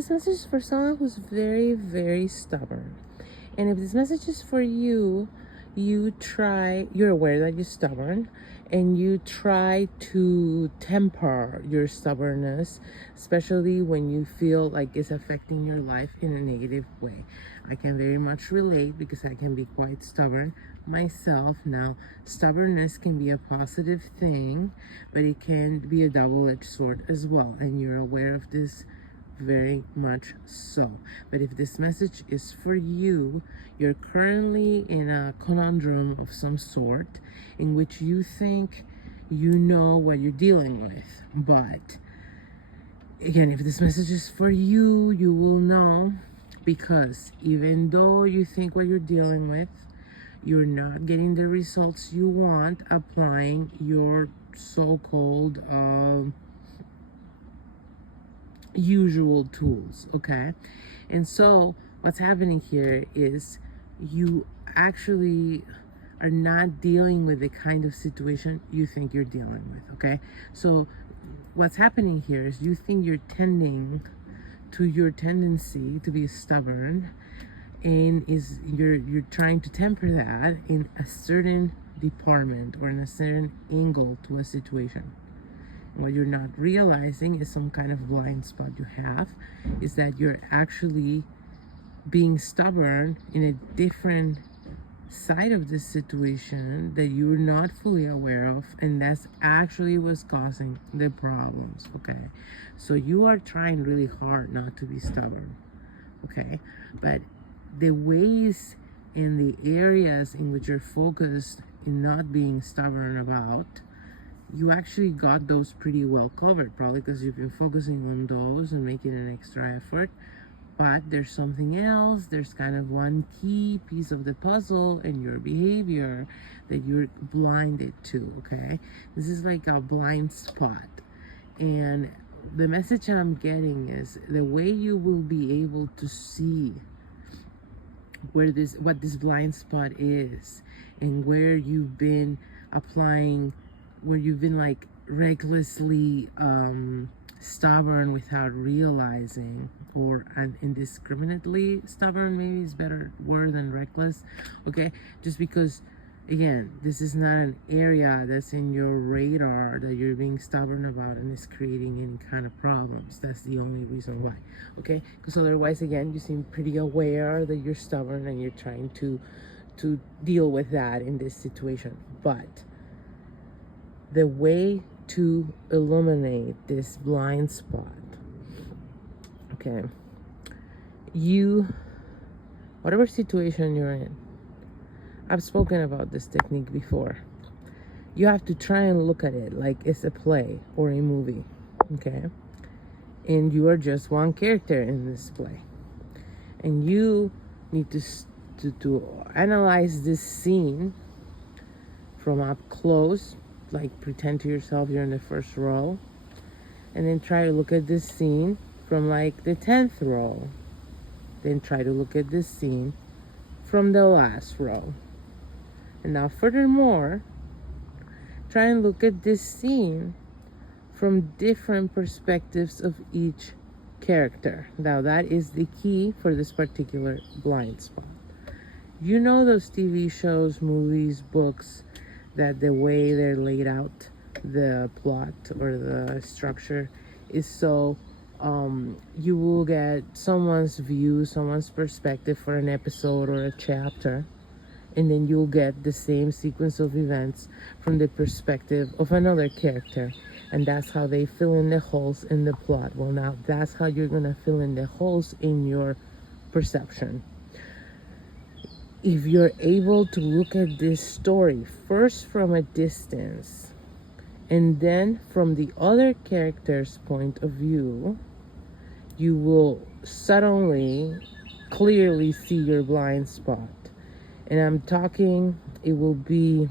This message is for someone who's very, very stubborn. And if this message is for you, you're aware that you're stubborn and you try to temper your stubbornness, especially when you feel like it's affecting your life in a negative way. I can very much relate because I can be quite stubborn myself. Now, stubbornness can be a positive thing, but it can be a double-edged sword as well. And you're aware of this very much so. But if this message is for you, you're currently in a conundrum of some sort in which you think you know what you're dealing with. But again, if this message is for you, you will know, because even though you think what you're dealing with, you're not getting the results you want applying your so-called usual tools. Okay, and so what's happening here is you actually are not dealing with the kind of situation you think you're dealing with. Okay, so what's happening here is you think you're tending to your tendency to be stubborn, and you're trying to temper that in a certain department or in a certain angle to a situation. What you're not realizing is some kind of blind spot you have, is that you're actually being stubborn in a different side of this situation that you're not fully aware of, and that's actually what's causing the problems. Okay, so you are trying really hard not to be stubborn, okay, but the ways and the areas in which you're focused in not being stubborn about, you actually got those pretty well covered, probably because you've been focusing on those and making an extra effort. But there's something else, there's kind of one key piece of the puzzle in your behavior that you're blinded to. Okay, this is like a blind spot, and the message I'm getting is the way you will be able to see what this blind spot is, and where you've been applying, where you've been like recklessly stubborn without realizing, or indiscriminately stubborn, maybe is better word than reckless. Okay, just because again, this is not an area that's in your radar that you're being stubborn about and is creating any kind of problems. That's the only reason why. Okay, because otherwise, again, you seem pretty aware that you're stubborn and you're trying to deal with that in this situation. But the way to eliminate this blind spot, okay, whatever situation you're in, I've spoken about this technique before, you have to try and look at it like it's a play or a movie, okay, and you are just one character in this play, and you need to analyze this scene from up close, like pretend to yourself you're in the first row, and then try to look at this scene from like the 10th row, then try to look at this scene from the last row, and now furthermore try and look at this scene from different perspectives of each character. Now that is the key for this particular blind spot. You know those TV shows, movies, books, that the way they're laid out, the plot or the structure is so you will get someone's view, someone's perspective for an episode or a chapter, and then you'll get the same sequence of events from the perspective of another character, and that's how they fill in the holes in the plot. Well, now that's how you're gonna fill in the holes in your perception. If you're able to look at this story first from a distance and then from the other character's point of view, you will suddenly clearly see your blind spot. And I'm talking, it will be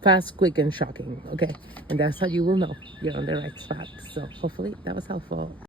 fast, quick, and shocking. Okay, and that's how you will know you're on the right spot. So hopefully that was helpful.